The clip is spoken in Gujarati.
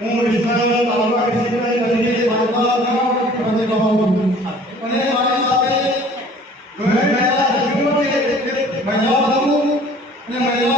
હું વિશ્વનો તાલુકા ક્ષેત્ર તરીકે માનવામાં પ્રદેશ છું અને મારી સાથે ઘણા મહિલા સચિવો છે મહિલા પ્રમુખ અને મહિલા